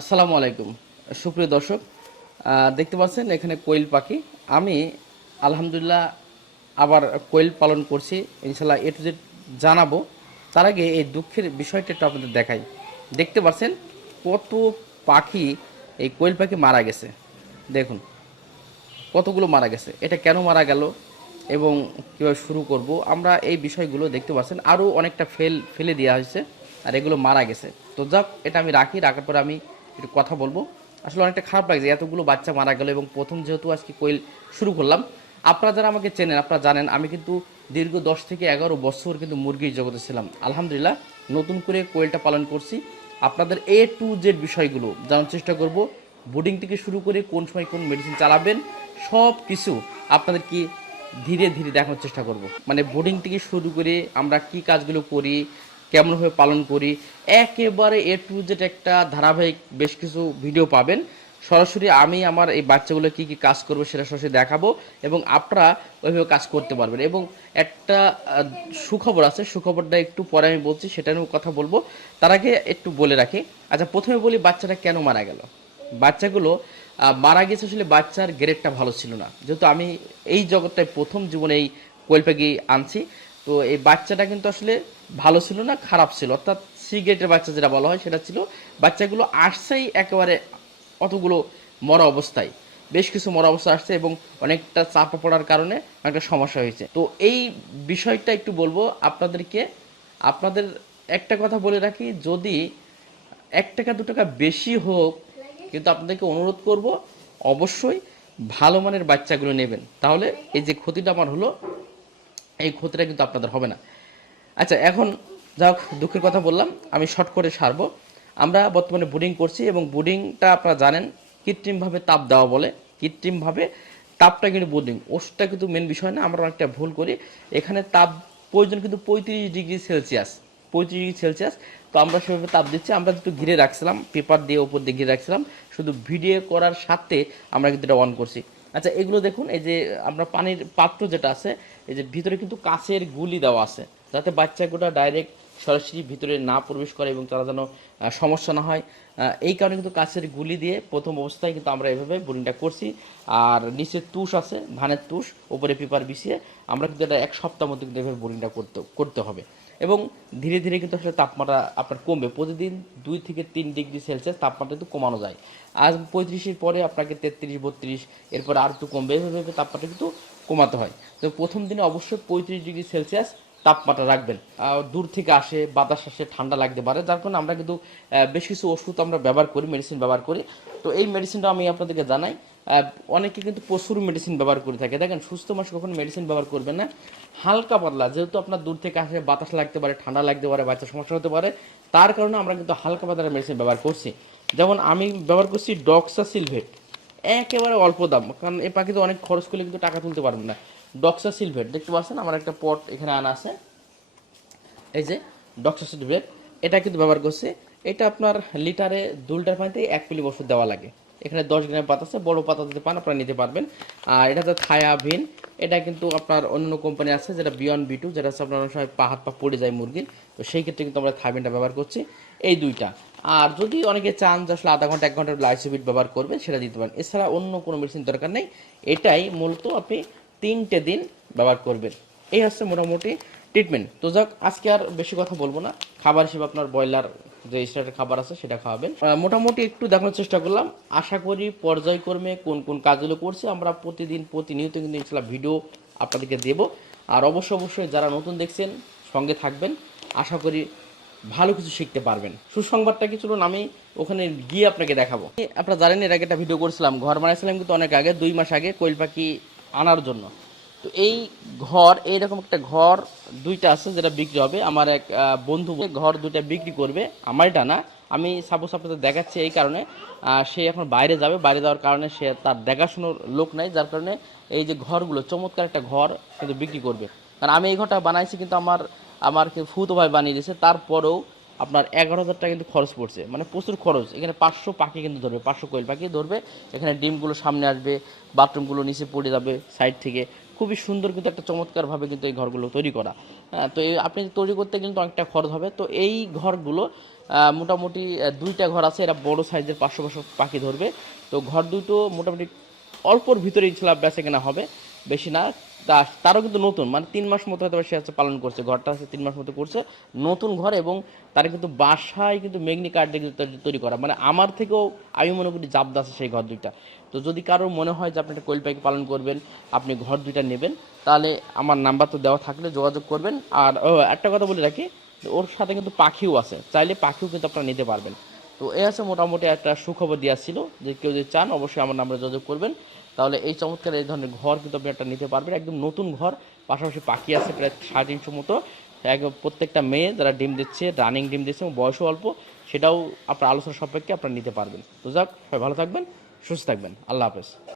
আসসালামু আলাইকুম। সুপ্রিয় দর্শক দেখতে পাচ্ছেন এখানে কোয়েল পাখি। আমি আলহামদুলিল্লাহ আবার কোয়েল পালন করছি ইনশাল্লাহ এ টু জেড জানাব। তার আগে এই দুঃখের বিষয়টা একটু আপনাদের দেখাই। দেখতে পাচ্ছেন কত পাখি এই কোয়েল পাখি মারা গেছে। দেখুন, কতগুলো মারা গেছে, এটা কেন মারা গেল এবং কীভাবে শুরু করব, আমরা এই বিষয়গুলো দেখতে পাচ্ছেন। আরও অনেকটা ফেল, ফেলে দেওয়া হয়েছে আর এগুলো মারা গেছে। তো যাক, এটা আমি রাখি, রাখার পর আমি একটু কথা বলব। আসলে অনেকটা খারাপ লাগছে, এতগুলো বাচ্চা মারা গেল এবং প্রথম যেহেতু আজকে কোয়েল শুরু করলাম, আপনারা যারা আমাকে চেনেন, আপনারা জানেন, আমি কিন্তু দীর্ঘ দশ থেকে এগারো বছর কিন্তু মুরগির জগতে ছিলাম। আলহামদুলিল্লাহ, নতুন করে কোয়েলটা পালন করছি। আপনাদের এ টু জেড বিষয়গুলো জানার চেষ্টা করব। বোর্ডিং থেকে শুরু করে কোন সময় কোন মেডিসিন চালাবেন, সব কিছু আপনাদের কি ধীরে ধীরে দেখানোর চেষ্টা করব। মানে বোর্ডিং থেকে শুরু করে আমরা কি কাজগুলো করি কেমনভাবে পালন করি, একেবারে এ টু জেড একটা ধারাবাহিক বেশ কিছু ভিডিও পাবেন। সরাসরি আমি আমার এই বাচ্চাগুলো কি কি কাজ করব সেটা সরাসরি দেখাবো এবং আপনারা ওইভাবে কাজ করতে পারবেন এবং একটা সুখবর আছে, সুখবরটা একটু পরে আমি বলছি, সেটা নিয়েও কথা বলব। তার আগে একটু বলে রাখি। আচ্ছা প্রথমে বলি বাচ্চাটা কেন মারা গেল? বাচ্চাগুলো মারা গেছে আসলে বাচ্চার গ্রেডটা ভালো ছিল না। যেহেতু আমি এই জগৎটায় প্রথম জীবনে এই কোয়েল পাখি আনছি, তো এই বাচ্চাটা কিন্তু আসলে ভালো ছিল না, খারাপ ছিল। অর্থাৎ সি গ্রেডের বাচ্চা যেটা বলা হয়, সেটা ছিল বাচ্চাগুলো আসছেই একেবারে অতগুলো মরা অবস্থায়। বেশ কিছু মরা অবস্থা আসছে এবং অনেকটা চাপা পড়ার কারণে অনেকটা সমস্যা হয়েছে। তো এই বিষয়টা একটু বলব আপনাদেরকে। আপনাদের একটা কথা বলে রাখি, যদি এক টাকা, দু টাকা বেশি হোক, কিন্তু আপনাদেরকে অনুরোধ করব, অবশ্যই ভালো মানের বাচ্চাগুলো নেবেন। তাহলে এই যে ক্ষতিটা আমার হলো, এই ক্ষতিটা কিন্তু আপনাদের হবে না। আচ্ছা এখন যাক, দুঃখের কথা বললাম, আমি শর্ট করে সারবো। আমরা বর্তমানে বোর্ডিং করছি এবং বোর্ডিংটা আপনারা জানেন, কৃত্রিমভাবে তাপ দেওয়া বলে। কৃত্রিমভাবে তাপটা কিন্তু বোর্ডিং ওষুধটা কিন্তু মেন বিষয় না, আমরা অনেকটা ভুল করি। এখানে তাপ প্রয়োজন কিন্তু পঁয়ত্রিশ ডিগ্রি সেলসিয়াস, পঁয়ত্রিশ ডিগ্রি সেলসিয়াস। তো আমরা সেভাবে তাপ দিচ্ছি, আমরা একটু ঘিরে রাখছিলাম পেপার দিয়ে ওপর দিয়ে ঘিরে রাখছিলাম, শুধু ভিডিও করার সাথে আমরা কিন্তু এটা অন করছি। আচ্ছা এগুলো দেখুন, এই যে আমরা পানির পাত্র যেটা আছে, এই যে ভিতরে কিন্তু কাচের গুলি দেওয়া আছে, যাতে বাচ্চাগুলো ডাইরেক্ট সরাসরি ভিতরে না প্রবেশ করে এবং তারা যেন সমস্যা না হয়। এই কারণে কিন্তু কাছের গুলি দিয়ে প্রথম অবস্থায় কিন্তু আমরা এভাবে বোরিংটা করছি। আর নিচে তুষ আছে, ধানের তুষ ওপরে পেপার বিছিয়ে, আমরা কিন্তু এটা এক সপ্তাহ মধ্যে কিন্তু এভাবে বোরিংটা করতে করতে হবে। এবং ধীরে ধীরে কিন্তু আসলে তাপমাত্রা আপনার কমবে। প্রতিদিন দুই থেকে তিন ডিগ্রি সেলসিয়াস তাপমাত্রা কিন্তু কমানো যায়। আজ পঁয়ত্রিশের পরে আপনাকে তেত্রিশ, বত্রিশ, এরপর আর একটু কমবে। এভাবে তাপমাত্রা কিন্তু কমাতে হয়। তো প্রথম দিনে অবশ্যই পঁয়ত্রিশ ডিগ্রি সেলসিয়াস তাপমাত্রা রাখবেন। দূর থেকে আসে, বাতাস আসে, ঠান্ডা লাগতে পারে। যার কারণে আমরা কিন্তু বেশ কিছু ওষুধ আমরা ব্যবহার করি মেডিসিন ব্যবহার করি। তো এই মেডিসিনটা আমি আপনাদেরকে জানাই অনেকে কিন্তু প্রচুর মেডিসিন ব্যবহার করে থাকে। দেখেন, সুস্থ মানুষ কখনো মেডিসিন ব্যবহার করবে না। হালকা পাতলা, যেহেতু আপনার দূর থেকে আসে, বাতাস লাগতে পারে, ঠান্ডা লাগতে পারে বাচ্চা সমস্যা হতে পারে, তার কারণে আমরা কিন্তু হালকা পাতলা মেডিসিন ব্যবহার করছি। যেমন আমি ব্যবহার করছি ডক্সা সিলভেট একেবারে অল্প দাম, কারণ এই পাখিতে অনেক খরচ করলে কিন্তু টাকা তুলতে পারবেন না। ডক্সা সিলভেট দেখতে পাচ্ছেন? আমার একটা পট এখানে আনা আছে। এই যে ডক্সা সিলভেট এটা কিন্তু ব্যবহার করছে। এটা আপনার লিটারে দু লিটার পানিতে এক কিলো ওষুধ দেওয়া লাগে। এখানে দশ গ্রামের পাতা আছে, বড় পাতা দিতে পান আপনারা নিতে পারবেন। আর এটা হচ্ছে থায়াভিন এটা কিন্তু আপনার অন্য কোম্পানি আছে, যেটা বিয়ন বি টু যেটা হচ্ছে আপনার অনেক সময় পা, হাত পা পড়ে যায় মুরগির। তো সেই ক্ষেত্রে কিন্তু আমরা থায়াভিনটা ব্যবহার করছি, এই দুইটা। আর যদি অনেকে চান যে আসলে আধা ঘণ্টা, এক ঘণ্টা লাইসোবিট ব্যবহার করবেন, সেটা দিতে পারেন। এছাড়া অন্য কোনো মেডিসিন দরকার নেই, এটাই মূলত আপনি তিনটে দিন ব্যবহার করবেন। এই হচ্ছে মোটামুটি ট্রিটমেন্ট তো যাক, আজকে আর বেশি কথা বলব না। খাবার হিসেবে আপনার ব্রয়লার যে স্টার্টের খাবার আছে সেটা খাওয়াবেন। মোটামুটি একটু দেখানোর চেষ্টা করলাম। আশা করি পর্যায়ক্রমে কোন কোন কাজগুলো করছি আমরা প্রতিদিন প্রতিনিয়ত কিন্তু ইনশাল্লাহ ভিডিও আপনাদেরকে দেব। আর অবশ্যই অবশ্যই যারা নতুন দেখছেন সঙ্গে থাকবেন। আশা করি ভালো কিছু শিখতে পারবেন। সুসংবাদটা কি চলুন, আমি ওখানে গিয়ে আপনাকে দেখাবো। আপনারা জানেন, এর আগে একটা ভিডিও করেছিলাম। ঘর বানাইছিলাম কিন্তু অনেক আগে, দুই মাস আগে কোয়েল পাখি আনার জন্য। তো এই ঘর, এইরকম একটা ঘর দুইটা আছে যেটা বিক্রি হবে। আমার এক বন্ধু ঘর দুইটা বিক্রি করবে আমার এটা না। আমি সাপোজ আপনাদের দেখাচ্ছি এই কারণে। সে এখন বাইরে যাবে, বাইরে যাওয়ার কারণে সে তার দেখাশোনার লোক নাই, যার কারণে এই যে ঘরগুলো, চমৎকার একটা ঘর কিন্তু বিক্রি করবে। কারণ আমি এই ঘরটা বানাইছি কিন্তু আমার আমার ফুতো ভাই বানিয়ে দিয়েছে, তারপরেও আপনার এগারো হাজার টাকা কিন্তু খরচ পড়ছে। মানে প্রচুর খরচ। এখানে পাঁচশো পাখি কিন্তু ধরবে, পাঁচশো কোয়েল পাখি ধরবে। এখানে ডিমগুলো সামনে আসবে বাথরুমগুলো নিচে পড়ে যাবে সাইড থেকে। খুবই সুন্দর কিন্তু একটা চমৎকারভাবে কিন্তু এই ঘরগুলো তৈরি করা। তো এই আপনি তৈরি করতে কিন্তু অনেকটা খরচ হবে। তো এই ঘরগুলো মোটামুটি দুইটা ঘর আছে, এরা বড় সাইজের পাঁচশো পাখি ধরবে। তো ঘর দুটো মোটামুটি অল্পর ভিতরে ইনশাল্লাহ বেচা কেনা হবে। বেশি না তারও কিন্তু নতুন। মানে তিন মাস মতো হয়তো সে হচ্ছে পালন করছে, ঘরটা হচ্ছে তিন মাস মতো করছে, নতুন ঘর এবং তার কিন্তু বাসায় কিন্তু মেগনি কার্ড দিয়ে তৈরি- করা। মানে আমার থেকেও আমি মনে করি জাবদা আছে সেই ঘর দুইটা। তো যদি কারোর মনে হয় যে আপনি একটা কোয়েল পাখি পালন করবেন, আপনি ঘর দুইটা নেবেন, তাহলে আমার নাম্বার তো দেওয়া থাকলে যোগাযোগ করবেন। আর একটা কথা বলে রাখি, ওর সাথে কিন্তু পাখিও আছে, চাইলে পাখিও কিন্তু আপনারা নিতে পারবেন। তো এই আছে মোটামুটি একটা সুখবর দেওয়া ছিল, যে কেউ যদি চান অবশ্যই আমার নাম্বারে যোগাযোগ করবেন। তাহলে এই চমৎকার এই ধরনের ঘর কিন্তু আপনি একটা নিতে পারবেন। একদম নতুন ঘর, পাশাপাশি পাখি আছে প্রায় সাড়ে তিনশো মতো। এক প্রত্যেকটা মেয়ে যারা ডিম দিচ্ছে, রানিং ডিম দিচ্ছে, এবং বয়সও অল্প, সেটাও আপনার আলোচনা সাপেক্ষে আপনারা নিতে পারবেন। তো যাক, সবাই ভালো থাকবেন, সুস্থ থাকবেন। আল্লাহ হাফেজ।